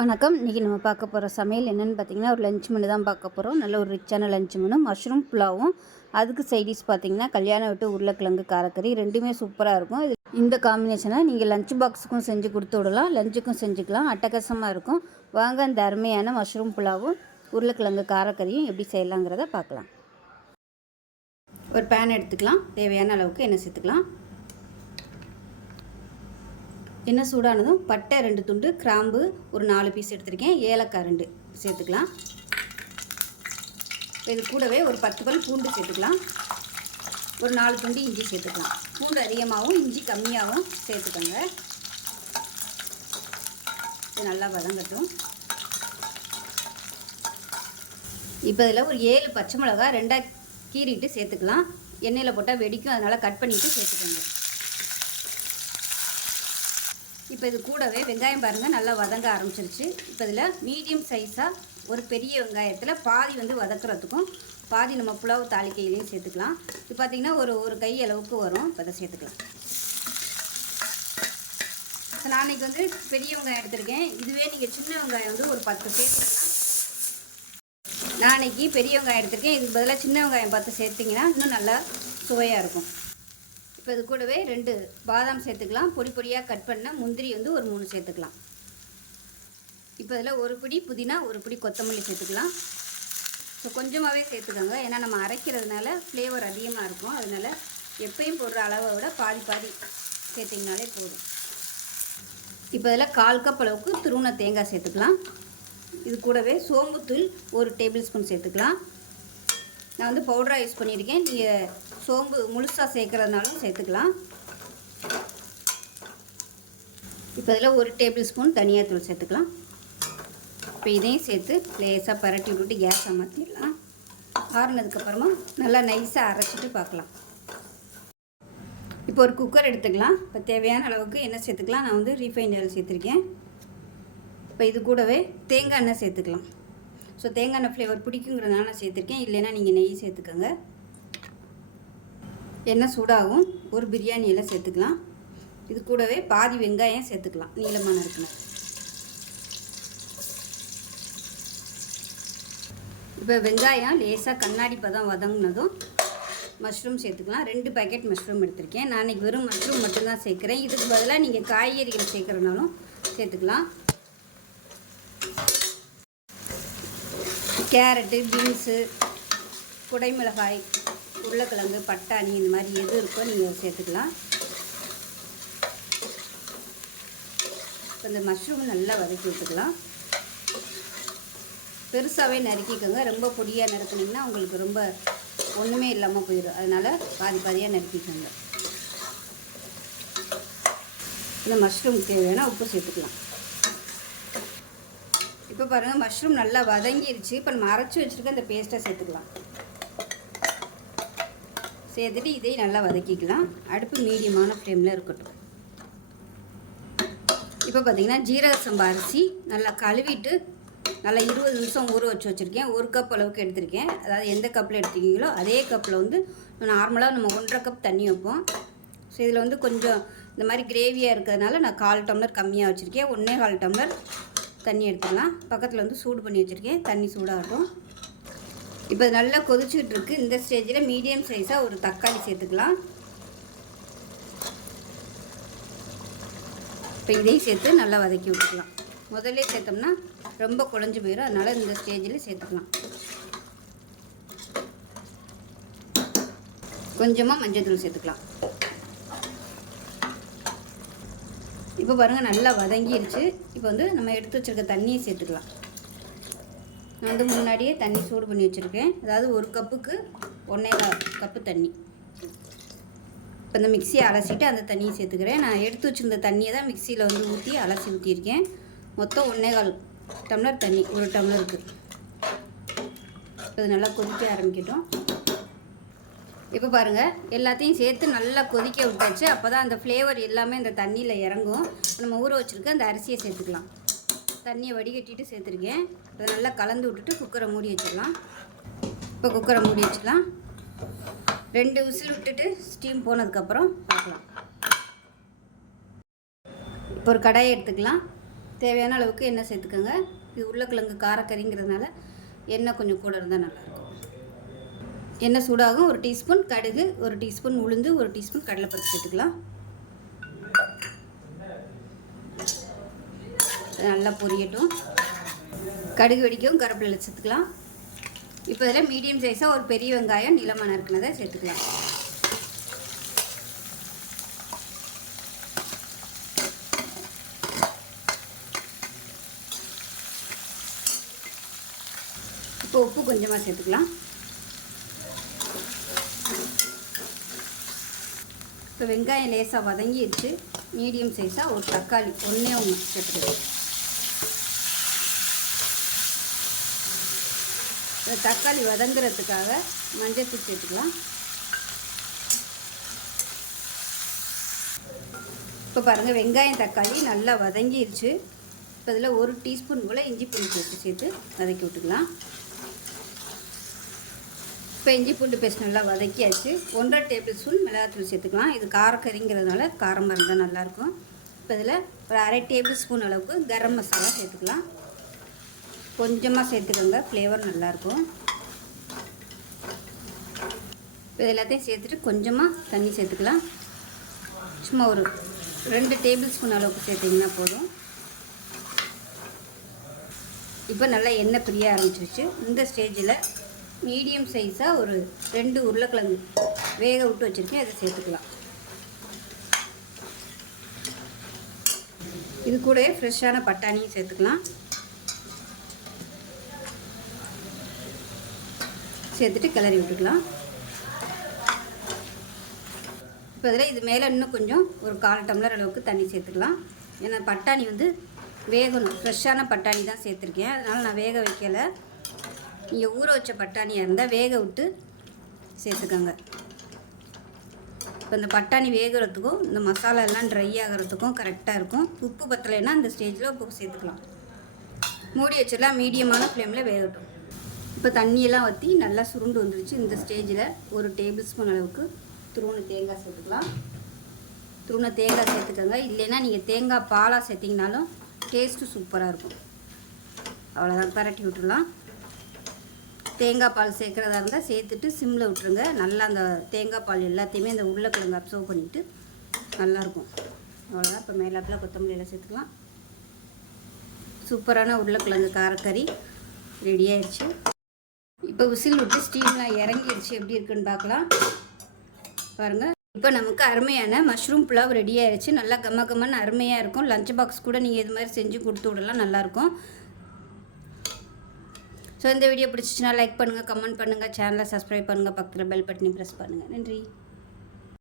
வணக்கம். இன்றைக்கி நம்ம பார்க்க போகிற சமையல் என்னென்னு பார்த்தீங்கன்னா, ஒரு லஞ்ச் மெனு தான் பார்க்க போகிறோம். நல்ல ஒரு ரிச்சான லஞ்ச் மெனு. மஷ்ரூம் புலாவும், அதுக்கு சைடிஷ் பார்த்தீங்கன்னா கல்யாண வீட்டு உருளைக்கிழங்கு காரக்கறி, ரெண்டுமே சூப்பராக இருக்கும். இந்த காம்பினேஷனை நீங்கள் லஞ்ச் பாக்ஸுக்கும் செஞ்சு கொடுத்து விடலாம், லஞ்சுக்கும் செஞ்சுக்கலாம். அட்டகாசமாக இருக்கும். வாங்க அந்த அருமையான மஷ்ரூம் புலாவும் உருளைக்கிழங்கு காரக்கறியும் எப்படி செய்யலாங்கிறத பார்க்கலாம். ஒரு பேன் எடுத்துக்கலாம். தேவையான அளவுக்கு எண்ணெய் சேர்த்துக்கலாம். எண்ணெய் சூடானதும் பட்டை 2 துண்டு, கிராம்பு ஒரு 4 பீஸ் எடுத்திருக்கேன், ஏலக்காய் 2 சேர்த்துக்கலாம். இது கூடவே ஒரு 10 பல் பூண்டு சேர்த்துக்கலாம். ஒரு 4 துண்டு இஞ்சி சேர்த்துக்கலாம். பூண்டு அதிகமாகவும் இஞ்சி கம்மியாகவும் சேர்த்துக்கோங்க. இது நல்லா வதங்கட்டும். இப்போ இதில் ஒரு 7 பச்சை மிளகாய் 2ஆக கீறிட்டு சேர்த்துக்கலாம். எண்ணெயில் போட்டால் வெடிக்கும், அதனால் கட் பண்ணிவிட்டு சேர்த்துக்கோங்க. இப்போ இது கூடவே வெங்காயம் பாருங்கள் நல்லா வதங்க ஆரம்பிச்சிருச்சு. இப்போ இதில் மீடியம் சைஸாக ஒரு பெரிய வெங்காயத்தில் பாதி வதக்குறதுக்கும் பாதி நம்ம புலாவு தாளிக்கையிலையும் சேர்த்துக்கலாம். இது பார்த்திங்கன்னா ஒரு கை அளவுக்கு வரும். இப்போ அதை சேர்த்துக்கலாம். நான் இன்றைக்கி பெரிய வெங்காயம் எடுத்திருக்கேன். இதுவே நீங்கள் சின்ன வெங்காயம் ஒரு 10 சேர்த்துக்கலாம். நான் இன்றைக்கி பெரிய வெங்காயம் எடுத்திருக்கேன். இதுக்கு பதிலாக சின்ன வெங்காயம் 10 சேர்த்திங்கன்னா இன்னும் நல்லா சுவையாக இருக்கும். இப்போ இது கூடவே 2 பாதாம் சேர்த்துக்கலாம். பொடி பொடியாக கட் பண்ண முந்திரி ஒரு 3 சேர்த்துக்கலாம். இப்போ இதில் ஒரு பிடி புதினா, ஒரு பிடி கொத்தமல்லி சேர்த்துக்கலாம். ஸோ கொஞ்சமாகவே சேர்த்துக்கோங்க, ஏன்னா நம்ம அரைக்கிறதுனால ஃப்ளேவர் அதிகமாக இருக்கும். அதனால் எப்பயும் போடுற அளவை விட பாதி சேர்த்திங்கனாலே போதும். இப்போ இதில் 1/4 கப் அளவுக்கு துருவின தேங்காய் சேர்த்துக்கலாம். இது கூடவே சோம்புத்தூள் 1 டேபிள் ஸ்பூன் சேர்த்துக்கலாம். நான் பவுடராக யூஸ் பண்ணியிருக்கேன். நீங்கள் சோம்பு முழுசாக சேர்க்குறதுனாலும் சேர்த்துக்கலாம். இப்போ இதில் 1 டேபிள் ஸ்பூன் தனியாத்தூள் சேர்த்துக்கலாம். இப்போ இதையும் சேர்த்து லேசாக பரட்டி விட்டுட்டு கேஸை மாற்றிடலாம். ஆறுனதுக்கப்புறமா நல்லா நைஸாக அரைச்சிட்டு பார்க்கலாம். இப்போ ஒரு குக்கர் எடுத்துக்கலாம். இப்போ தேவையான அளவுக்கு எண்ணெய் சேர்த்துக்கலாம். நான் ரீஃபைண்ட் ஆயில் சேர்த்துருக்கேன். இப்போ இது கூடவே தேங்காய் எண்ணெய் சேர்த்துக்கலாம். ஸோ தேங்காய் எண்ணெய் ஃப்ளேவர் பிடிக்குங்கிறதுனால நான் சேர்த்துருக்கேன். இல்லைன்னா நீங்கள் நெய் சேர்த்துக்கோங்க. எண்ணெய் சூடாகும். ஒரு பிரியாணி இலை சேர்த்துக்கலாம். இது கூடவே பாதி வெங்காயம் சேர்த்துக்கலாம், நீளமான இருக்கணும். இப்போ வெங்காயம் லேசாக கண்ணாடி பதம் வதங்கினதும் மஷ்ரூம் சேர்த்துக்கலாம். 2 பேக்கெட் மஷ்ரூம் எடுத்திருக்கேன். நான் இன்றைக்கி வெறும் மஷ்ரூம் மட்டும்தான் சேர்க்குறேன். இதுக்கு பதிலாக நீங்கள் காய்கறிகள் சேர்க்குறதுனாலும் சேர்த்துக்கலாம். கேரட்டு, பீன்ஸு, குடைமிளகாய், உருளைக்கிழங்கு, பட்டாணி, இந்த மாதிரி எது இருக்கோ நீங்கள் சேர்த்துக்கலாம். இப்போ இந்த மஷ்ரூம் நல்லா வதக்கி விட்டுக்கலாம். பெருசாகவே நறுக்கிக்கோங்க. ரொம்ப பொடியாக நறுக்குனிங்கன்னா உங்களுக்கு ரொம்ப ஒன்றுமே இல்லாமல் போயிடும். அதனால் பாதியாக நறுக்கிக்கோங்க. இந்த மஷ்ரூம் தேவையான உப்பு சேர்த்துக்கலாம். இப்போ பாருங்கள் மஷ்ரூம் நல்லா வதங்கிருச்சு. இப்போ நம்ம அரைச்சி வச்சுருக்க இந்த பேஸ்ட்டை சேர்த்துக்கலாம். சேர்த்துட்டு இதையும் நல்லா வதக்கிக்கலாம். அடுப்பு மீடியமான ஃப்ளேமில் இருக்கட்டும். இப்போ பார்த்திங்கன்னா ஜீரக சம்பா அரிசி நல்லா கழுவிட்டு நல்லா 20 நிமிஷம் ஊற வச்சுருக்கேன். 1 கப் அளவுக்கு எடுத்திருக்கேன். அதாவது எந்த கப்பில் எடுத்துக்கிங்களோ அதே கப்பில் நார்மலாக நம்ம 1.5 கப் தண்ணி வைப்போம். ஸோ இதில் கொஞ்சம் இந்த மாதிரி கிரேவியாக இருக்கிறதுனால நான் 1/4 டம்ளர் கம்மியாக வச்சுருக்கேன். 1.25 டம்ளர் தண்ணி எடுத்துக்கலாம். பக்கத்தில் சூடு பண்ணி வச்சுருக்கேன். தண்ணி சூடாகட்டும். இப்போ நல்லா கொதிச்சுக்கிட்டு இருக்குது. இந்த ஸ்டேஜில் மீடியம் சைஸாக ஒரு தக்காளி சேர்த்துக்கலாம். இப்போ இதையும் சேர்த்து நல்லா வதக்கி விட்டுக்கலாம். முதல்ல சேர்த்தோம்னா ரொம்ப குழஞ்சி போயிடும். அதனால் இந்த ஸ்டேஜில் சேர்த்துக்கலாம். கொஞ்சமாக மஞ்சள் சேர்த்துக்கலாம். இப்போ பாருங்கள் நல்லா வதங்கிடுச்சு. இப்போ நம்ம எடுத்து வச்சுருக்க தண்ணியை சேர்த்துக்கலாம். நான் முன்னாடியே தண்ணி சூடு பண்ணி வச்சுருக்கேன். அதாவது 1 கப்புக்கு 1.25 கப்பு தண்ணி. இப்போ இந்த மிக்சியை அலசிட்டு அந்த தண்ணியை சேர்த்துக்கிறேன். நான் எடுத்து வச்சுருந்த தண்ணியை தான் மிக்சியில் ஊற்றி அலசி ஊற்றியிருக்கேன். மொத்தம் 1.25 டம்ளர் தண்ணி 1 டம்ளருக்கு. இது நல்லா கொதிக்க ஆரம்பிக்கட்டும். இப்போ பாருங்கள் எல்லாத்தையும் சேர்த்து நல்லா கொதிக்க விட்டாச்சு. அப்போ தான் அந்த ஃப்ளேவர் எல்லாமே இந்த தண்ணியில் இறங்கும். நம்ம ஊற வச்சுருக்க அந்த அரிசியை சேர்த்துக்கலாம். தண்ணியை வடிகட்டிட்டு சேர்த்துருக்கேன். அதை நல்லா கலந்து விட்டுட்டு குக்கரை மூடி வச்சிடலாம். இப்போ குக்கரை மூடி வச்சுக்கலாம். 2 விசில் விட்டுட்டு ஸ்டீம் போனதுக்கப்புறம் பார்க்கலாம். இப்போ ஒரு கடாயை எடுத்துக்கலாம். தேவையான அளவுக்கு எண்ணெய் சேர்த்துக்கோங்க. இது உருளைக்கிழங்கு காரக்கறிங்கிறதுனால எண்ணெய் கொஞ்சம் கூட இருந்தால் நல்லாயிருக்கும். எண்ணெய் சூடாகும். 1 டீஸ்பூன் கடுகு, 1 டீஸ்பூன் உளுந்து, 1 டீஸ்பூன் கடலைப்பருப்பு சேர்த்துக்கலாம். நல்லா பொரியட்டும். கடுகு வெடிக்கவும் கருவேப்பிலை சேர்த்துக்கலாம். இப்போ இதில் மீடியம் சைஸாக ஒரு பெரிய வெங்காயம் நீளமாக நறுக்குனதை சேர்த்துக்கலாம். இப்போ உப்பு கொஞ்சமாக சேர்த்துக்கலாம். இப்போ வெங்காயம் லேசாக வதங்கிடுச்சு. மீடியம் சைஸாக ஒரு தக்காளி ஒன்றே ஒன்று சேர்த்துக்கலாம். தக்காளி வதங்குறதுக்காக மஞ்சள்தூள் சேர்த்துக்கலாம். இப்போ பாருங்கள் வெங்காயம் தக்காளி நல்லா வதங்கிடுச்சு. இப்போ இதில் 1 டீஸ்பூன் போல் இஞ்சி பூண்டு பேஸ்ட்டு சேர்த்து வதக்கி விட்டுக்கலாம். இப்போ இஞ்சி பூண்டு பேஸ்ட் நல்லா வதக்கியாச்சு. 1.5 டேபிள் ஸ்பூன் மிளகாத்தூள் சேர்த்துக்கலாம். இது காரக்கறிங்கிறதுனால காரமாக இருந்தால் நல்லாயிருக்கும். இப்போ இதில் ஒரு 1/2 டேபிள் ஸ்பூன் அளவுக்கு கரம் மசாலா சேர்த்துக்கலாம். கொஞ்சமாக சேர்த்துக்கோங்க, ஃப்ளேவர் நல்லாயிருக்கும். இப்போ இது எல்லாத்தையும் சேர்த்துட்டு கொஞ்சமாக தண்ணி சேர்த்துக்கலாம். சும்மா ஒரு 2 டேபிள் ஸ்பூன் அளவுக்கு சேர்த்திங்கன்னா போதும். இப்போ நல்லா எண்ணெய் பிரிய ஆரம்பிச்சிருச்சு. இந்த ஸ்டேஜில் மீடியம் சைஸாக ஒரு 2 உருளைக்கிழங்கு வேக விட்டு வச்சுருக்கேன், அதை சேர்த்துக்கலாம். இது கூட ஃப்ரெஷ்ஷான பட்டாணியும் சேர்த்துக்கலாம். சேர்த்துட்டு கிளறி விட்டுக்கலாம். இப்போ இதில் இது மேலே இன்னும் கொஞ்சம் ஒரு 1/4 டம்ளர் அளவுக்கு தண்ணி சேர்த்துக்கலாம். ஏன்னா பட்டாணி வந்து வேகணும். ஃப்ரெஷ்ஷான பட்டாணி தான் சேர்த்துருக்கேன், அதனால் நான் வேக வைக்கலை. நீங்கள் ஊற வச்ச பட்டாணியாக இருந்தால் வேக விட்டு சேர்த்துக்கோங்க. இப்போ இந்த பட்டாணி வேகிறதுக்கும் இந்த மசாலா எல்லாம் ட்ரை ஆகிறதுக்கும் கரெக்டாக இருக்கும். உப்பு பத்தலைன்னா இந்த ஸ்டேஜில் உப்பு சேர்த்துக்கலாம். மூடி வச்சிடலாம். மீடியமான ஃப்ளேமில் வேகட்டும். இப்போ தண்ணியெல்லாம் ஊற்றி நல்லா சுருண்டு வந்துருச்சு. இந்த ஸ்டேஜில் 1 டேபிள் ஸ்பூன் அளவுக்கு துருவன தேங்காய் சேர்த்துக்கலாம். துருவன தேங்காய் சேர்த்துக்கோங்க. இல்லைன்னா நீங்கள் தேங்காய் பாலாக சேர்த்திங்கனாலும் டேஸ்ட்டு சூப்பராக இருக்கும். அவ்வளோதான், பரட்டி விட்டுடலாம். தேங்காய் பால் சேர்க்குறதா இருந்தால் சேர்த்துட்டு சிம்மில் விட்டுருங்க. நல்லா அந்த தேங்காய் பால் எல்லாத்தையுமே அந்த உருளைக்கிழங்கு அப்சர்வ் பண்ணிவிட்டு நல்லாயிருக்கும். அவ்வளோதான். இப்போ மேலாப்பில் கொத்தமல்லியில் சேர்த்துக்கலாம். சூப்பரான உருளைக்கிழங்கு காரக்கறி ரெடி ஆயிடுச்சு. இப்போ விசில் விட்டு ஸ்டீம்லாம் இறங்கிடுச்சு. எப்படி இருக்குன்னு பார்க்கலாம். பாருங்கள், இப்போ நமக்கு அருமையான மஷ்ரூம் புலாவ் ரெடி ஆயிடுச்சு. நல்லா கம்மன்னு அருமையாக இருக்கும். லஞ்ச் பாக்ஸ் கூட நீங்கள் இது மாதிரி செஞ்சு கொடுத்து விடலாம், நல்லாயிருக்கும். ஸோ இந்த வீடியோ பிடிச்சிச்சுன்னா லைக் பண்ணுங்கள், கமெண்ட் பண்ணுங்கள், சேனலை சப்ஸ்கிரைப் பண்ணுங்கள், பக்கத்தில் பெல் பட்டனை ப்ரெஸ் பண்ணுங்கள். நன்றி.